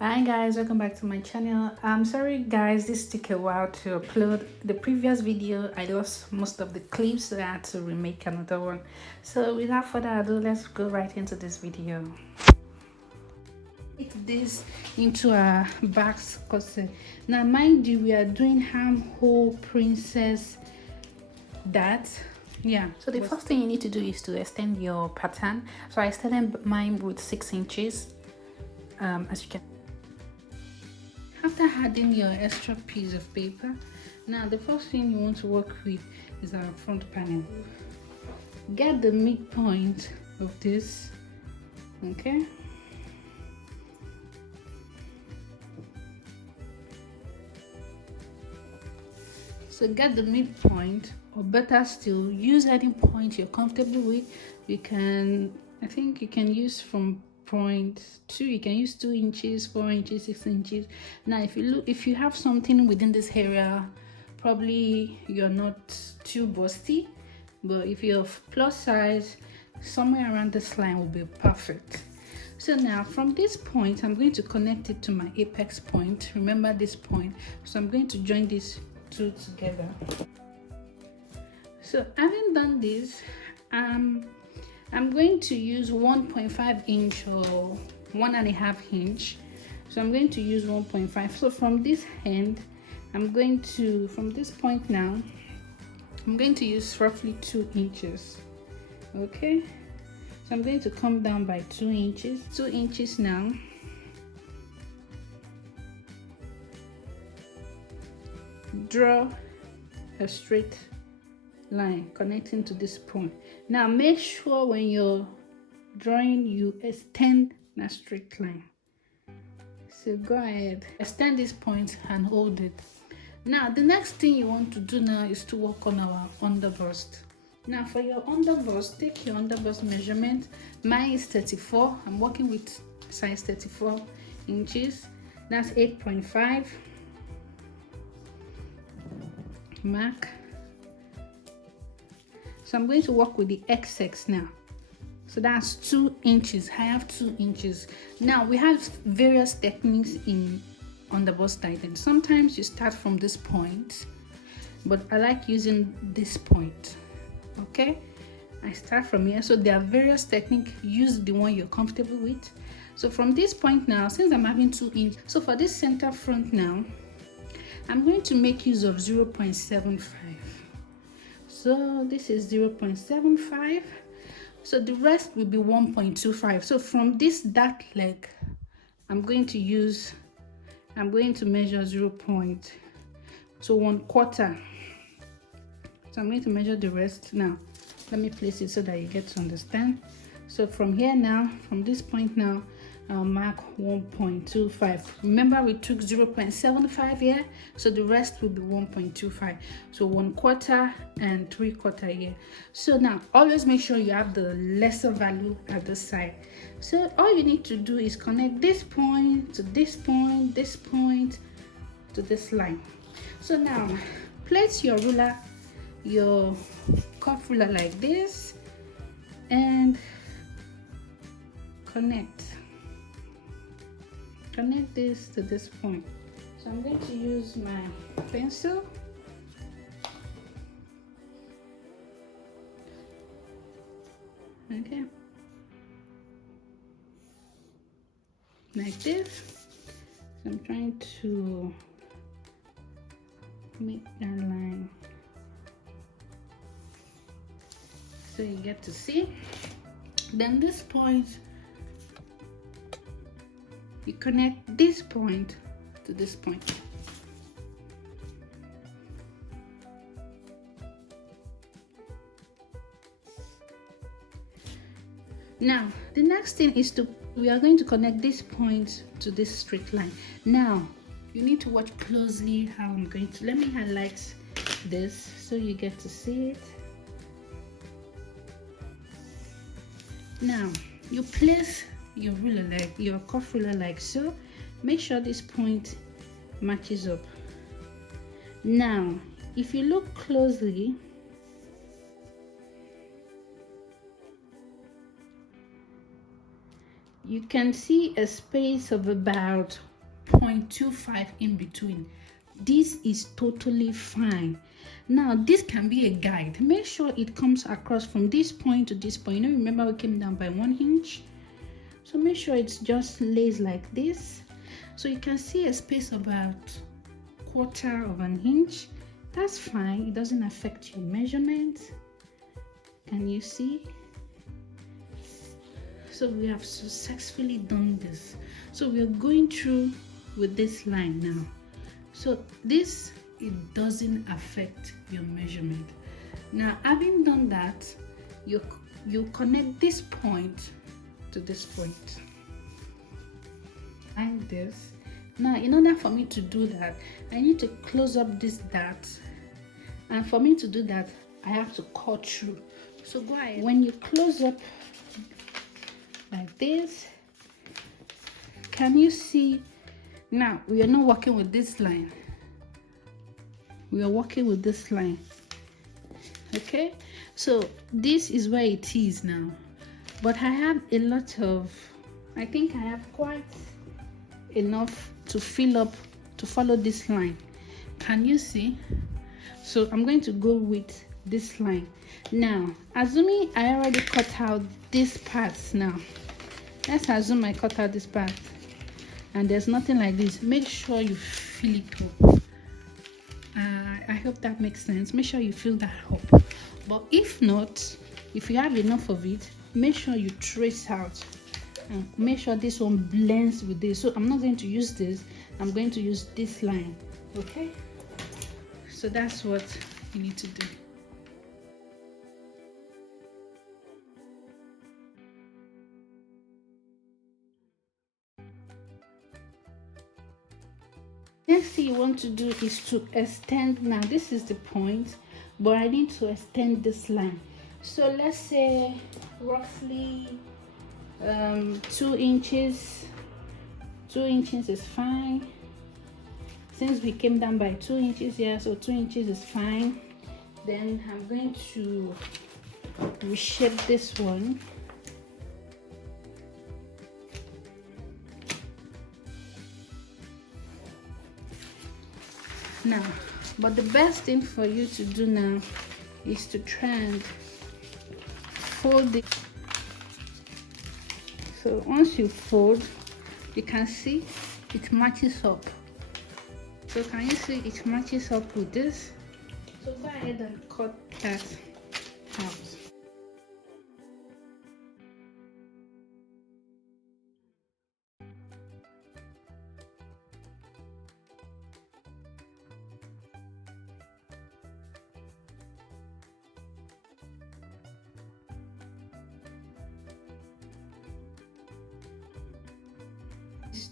Hi guys, welcome back to my channel. I'm sorry guys, this took a while to upload. The previous video I lost most of the clips, so I had to remake another one. So without further ado, let's go right into this video. Take this into our basque corset. Now mind you, we are doing armhole princess that. Yeah, so the first thing you need to do is to extend your pattern. So I extended mine with 6 inches, as you can. After adding your extra piece of paper, now the first thing you want to work with is our front panel. Get the midpoint of this, okay? So get the midpoint, or better still, use any point you're comfortable with. You can, I think you can use from 0.2, you can use 2 inches, 4 inches, 6 inches. Now if you have something within this area, probably you're not too busty, but if you're plus size, somewhere around this line will be perfect. So now from this point, I'm going to connect it to my apex point. Remember this point, so I'm going to join these two together. So having done this, I'm going to use 1.5 inch or 1.5 inch. So I'm going to use 1.5. So from this end, from this point now, I'm going to use roughly 2 inches. Okay, so I'm going to come down by 2 inches. 2 inches now. Draw a straight line connecting to this point. Now make sure when you're drawing you extend a straight line. So go ahead, extend this point and hold it. Now the next thing you want to do now is to work on our underbust. Now for your underbust, take your underbust measurement. Mine is 34. I'm working with size 34 inches. That's 8.5. Mark. So I'm going to work with the XX now. So that's 2 inches. I have 2 inches. Now we have various techniques on the bust tighten. Sometimes you start from this point, but I like using this point. Okay, I start from here. So there are various techniques. Use the one you're comfortable with. So from this point now, since I'm having 2 inches, so for this center front now, I'm going to make use of 0.75. So this is 0.75. So the rest will be 1.25. So from this dark leg, I'm going to measure 0. So 1/4. So I'm going to measure the rest now. Let me place it so that you get to understand. So from here now, from this point now, I'll mark 1.25. Remember we took 0.75 here, so the rest will be 1.25. So 1/4 and 3/4 here. So now always make sure you have the lesser value at the side. So all you need to do is connect this point to this point, this point to this line. So now place your ruler, your cuff ruler like this, and connect this to this point. So I'm going to use my pencil. Okay, like this. So I'm trying to make that line so you get to see. Then this point, you connect this point to this point. Now the next thing is we are going to connect this point to this straight line. Now you need to watch closely how I'm going to, let me highlight this so you get to see it. Now you place your ruler like your cuff ruler like so. Make sure this point matches up. Now if you look closely, you can see a space of about 0.25 in between. This is totally fine. Now this can be a guide. Make sure it comes across from this point to this point. You know, remember we came down by 1 inch, so make sure it's just lays like this. So you can see a space about 1/4 of an inch. That's fine, it doesn't affect your measurement. Can you see? So we have successfully done this. So we are going through with this line now. So this, it doesn't affect your measurement. Now having done that, you connect this point to this point like this. Now in order for me to do that, I need to close up this dart, and for me to do that, I have to cut through. So go ahead. When you close up like this, can you see? Now we are not working with this line, we are working with this line. Okay, so this is where it is now, but I have a lot of, I think I have quite enough to fill up to follow this line. Can you see? So I'm going to go with this line. Now assuming I already cut out this part, now let's assume I cut out this part and there's nothing like this. Make sure you fill it up. I hope that makes sense. Make sure you fill that up. But if not, if you have enough of it, make sure you trace out and make sure this one blends with this. So I'm not going to use this, I'm going to use this line. Okay, so that's what you need to do. Next thing you want to do is to extend. Now this is the point, but I need to extend this line. So let's say roughly 2 inches. 2 inches is fine, since we came down by 2 inches here, so 2 inches is fine. Then I'm going to reshape this one. Now, but the best thing for you to do now is to try and fold it. So once you fold, you can see it matches up. So can you see it matches up with this? So go ahead and cut that out.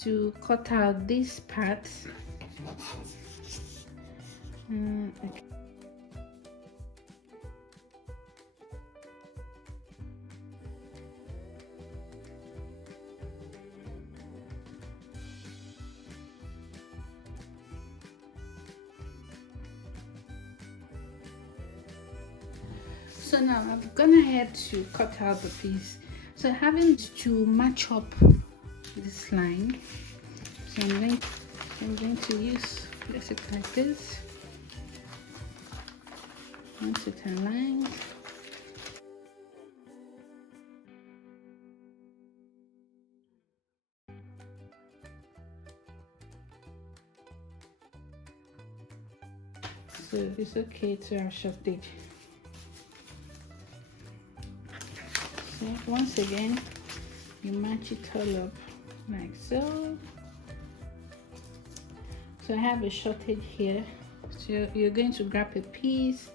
To cut out this part. Okay. So now I've gone ahead to cut out the piece. So having to match up this line, so I'm going to use this like this. Once it aligns, so it's okay to have shortage. So once again, you match it all up like so. So I have a shortage here, so you're going to grab a piece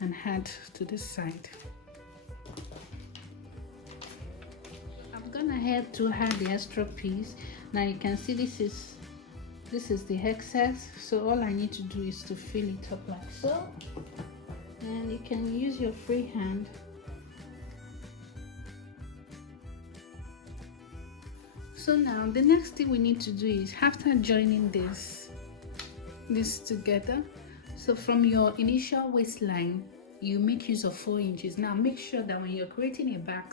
and add to this side. I've gone ahead to add the extra piece. Now you can see this is the excess, so all I need to do is to fill it up like so, and you can use your free hand. So now the next thing we need to do is, after joining this together, so from your initial waistline you make use of 4 inches. Now make sure that when you're creating a back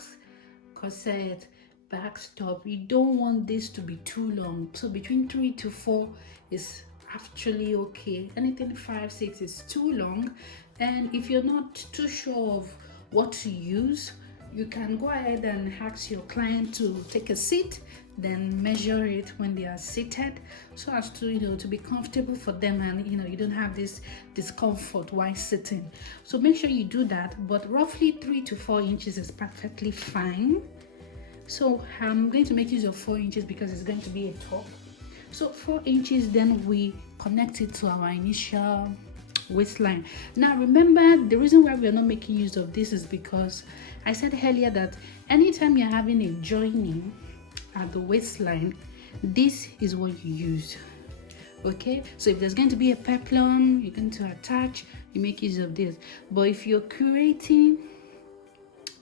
corset, backstop, you don't want this to be too long. So between 3 to 4 is actually okay. Anything 5, 6 is too long. And if you're not too sure of what to use, you can go ahead and ask your client to take a seat, then measure it when they are seated, so as to, to be comfortable for them, and you don't have this discomfort while sitting. So make sure you do that, but roughly 3 to 4 inches is perfectly fine. So I'm going to make use of 4 inches because it's going to be a top. So 4 inches, then we connect it to our initial waistline. Now remember, the reason why we are not making use of this is because I said earlier that anytime you're having a joining at the waistline, this is what you use. Okay, so if there's going to be a peplum you're going to attach, you make use of this. But if you're creating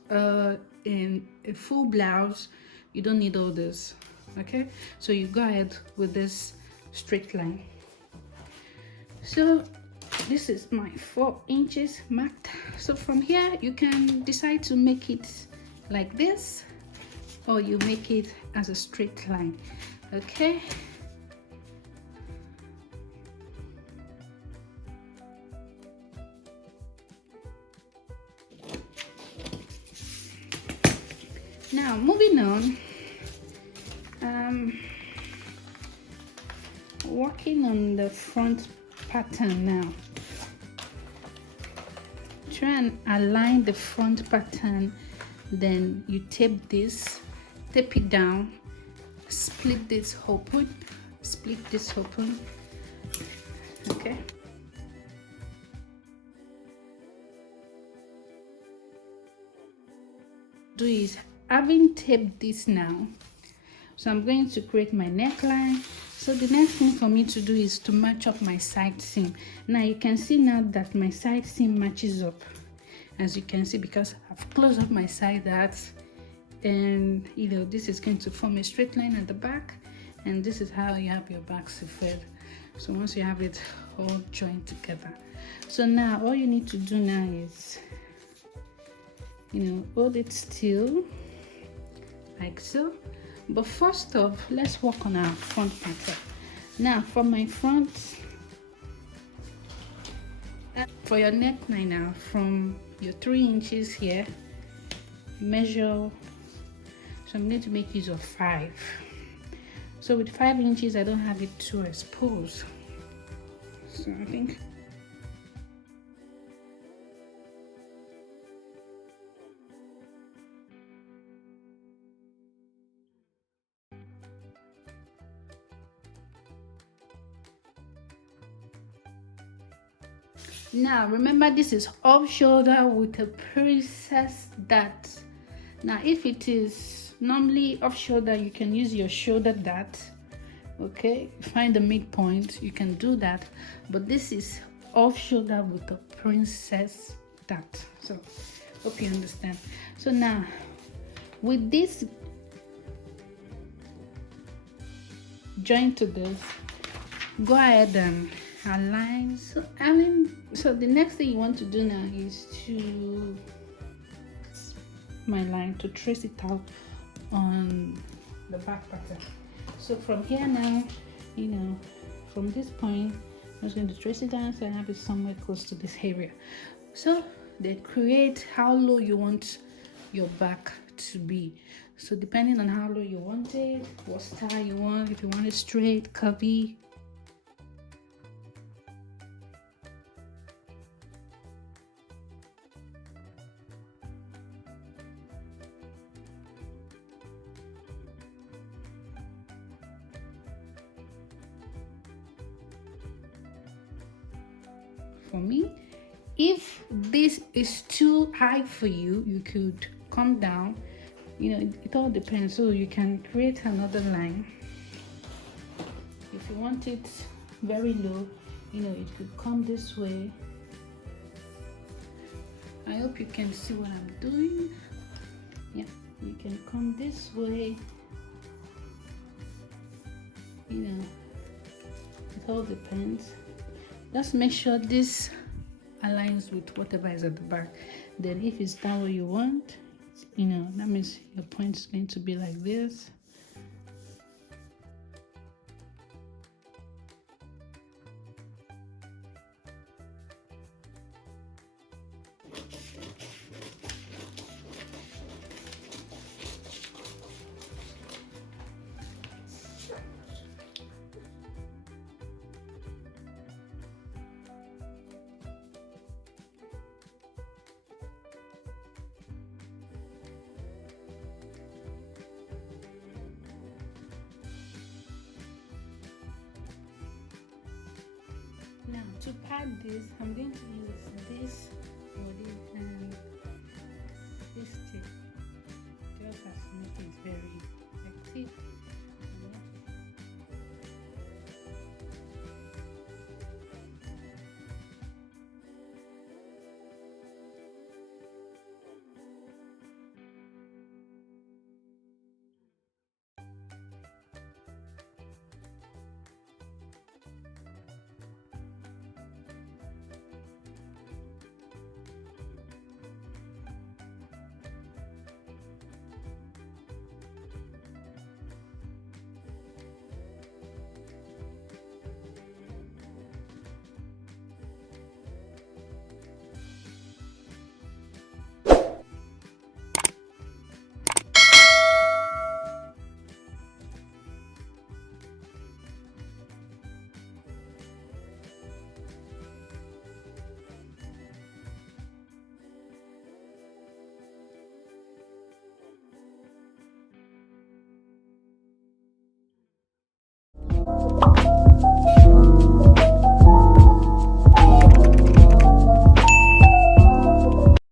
in a full blouse, you don't need all this. Okay, so you go ahead with this straight line. So this is my 4 inches marked. So from here you can decide to make it like this, or you make it as a straight line. Okay, now moving on, working on the front pattern now. Try and align the front pattern, then you tape it down, split this open, okay. Do is having taped this now, so I'm going to create my neckline. So the next thing for me to do is to match up my side seam. Now you can see now that my side seam matches up, as you can see, because I've closed up my side darts, and this is going to form a straight line at the back, and this is how you have your back seated. So once you have it all joined together, so now all you need to do now is hold it still like so. But first off, let's work on our front pattern. Now from my front, for your neckline, now from your 3 inches here, measure. So I'm going to make use of 5. So with 5 inches, I don't have it too exposed, so I think now remember, this is off shoulder with a princess dart. Now if it is normally off shoulder, you can use your shoulder dart. Okay, find the midpoint, you can do that, but this is off shoulder with a princess dart. So hope you understand. So now with this join to this, go ahead and align. So the next thing you want to do now is to my line, to trace it out on the back pattern. So from here now, from this point, I'm just going to trace it down so I have it somewhere close to this area. So they create how low you want your back to be. So depending on how low you want it, what style you want, if you want it straight, curvy. For me, if this is too high for you, you could come down. It all depends. So you can create another line. If you want it very low, it could come this way. I hope you can see what I'm doing. Yeah, you can come this way. It all depends. Just make sure this aligns with whatever is at the back. Then if it's that way you want, You know, that means your point is going to be like this. Now to pad this, I'm going to use this body and this tip just as to make it very effective.